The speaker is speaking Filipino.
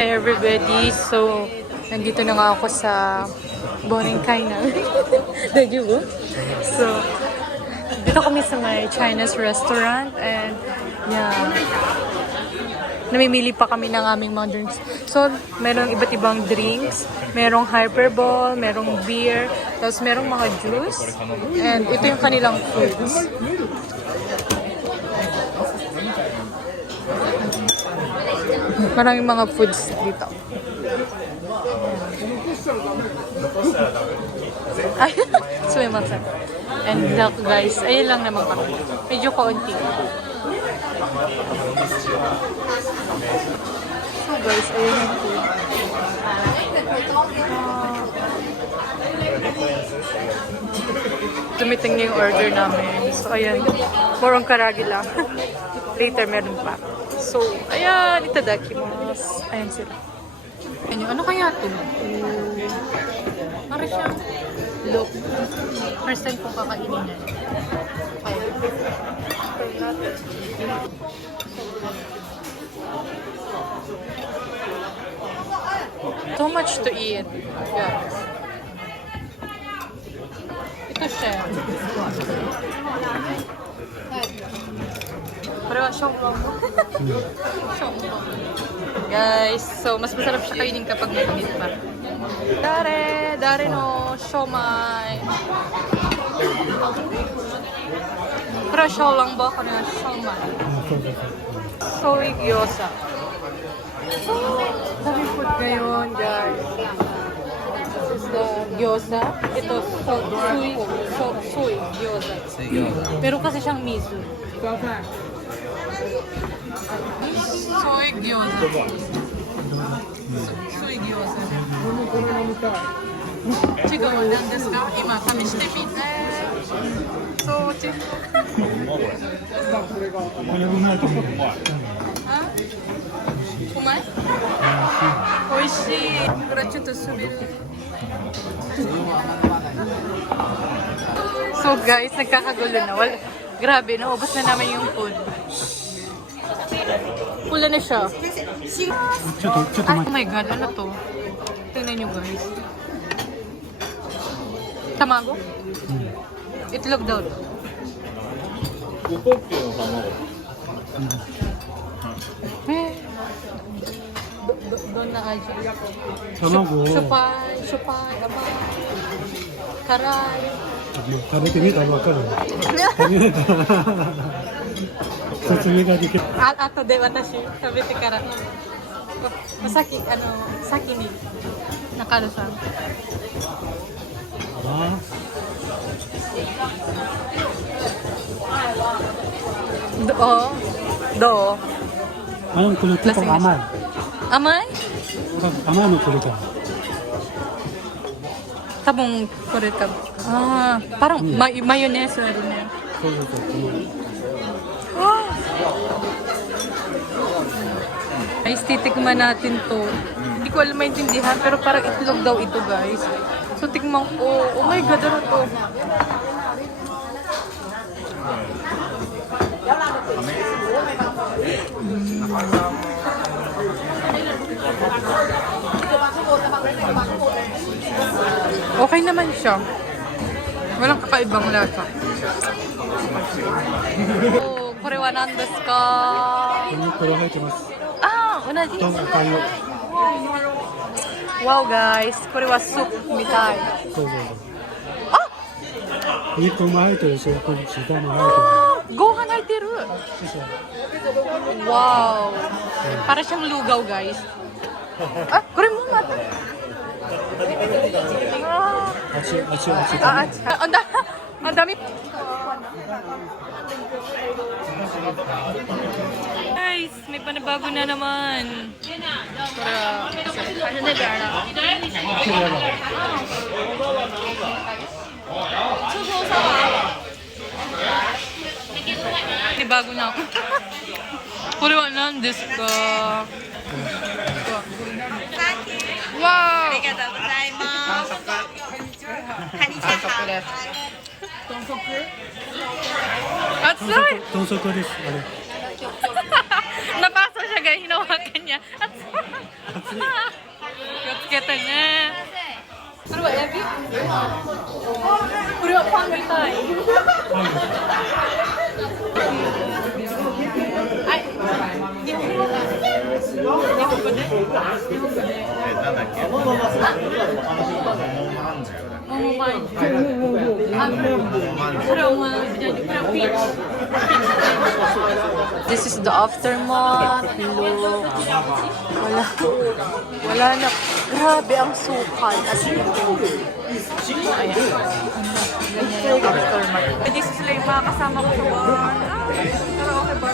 Hi everybody, so nandito na nga ako sa Bonenkaina. Daegu. So, dito kami sa may Chinese restaurant and yeah, namimili pa kami ng aming mga drinks. So, merong iba't ibang drinks, merong hyperball, merong beer, tapos merong mga juice, and ito yung kanilang foods. Maraming mga foods dito. Ay, sumimasen. And look guys, ayun lang naman kami. Medyo kaunti. So guys, ayun yung food. Dumiting na yung order namin. So ayan, more on karagi lang. Later meron pa. So, ayan, itadakimasu. Ayan sila. Ano kaya ito? Para siyang look. First time kong kakainin yan. So much to eat. Guys. Ito siya. Pero guys, so mas masarap siya kainin kapag may kamit pa. Dare no siomai. Pero siya lang ba ako na siomai? Soy gyoza. Dami food ngayon, guys. This is the gyoza. Ito soy gyoza. Pero kasi siyang miso. Soy gyoza. Soy gyoza. 違うなんですか？今試してみて。そう違う。うまい？美味しい。これちょっと滑る。So guys, nagkakagulo na. Grabe, naubos na namin yung food. Pula na siya. Oh my god, ano to? Tingnan nyo guys. Tamago? Itlog daw. Doon na aja. Tamago. Supay, abay. Karay. 食べてみたらわかる。説明ができる。あとで私食べてから。先に中野さん。どう？これ結構甘い。甘い？甘いのこれか。Tabong correct ka. Parang mayonnaise na rin yan. Guys, titikman natin to. Hindi ko alam maintindihan, pero parang itlog daw ito, guys. So, tikman ko. Oh my god, ano to? Okay naman siya. Walang kakaibang lasa. Oh, kore wa nan desu ka? Unaji? Wow guys, kore wa soup mitai. Gohan haiteru. Wow. Para siyang lugaw guys. Kore mo mata. Ang dami. Guys, may panabago na naman. May bago na ako. Kore wa nan desu ka? Wow! ありがとうございます。カニチャーハン。豚足熱い豚足です。あれ。Napasok siya guys, hawakan niya. At Yotsuke niya. Ano ba, Ebi? Puro pa ang tayo. Ay! This is the aftermath. Look. Wala na. Grabe ang sukal. As in. Ayan. Ganyan yung aftermath. Hindi sila yung mga kasama ko sa bar. Pero okay ba?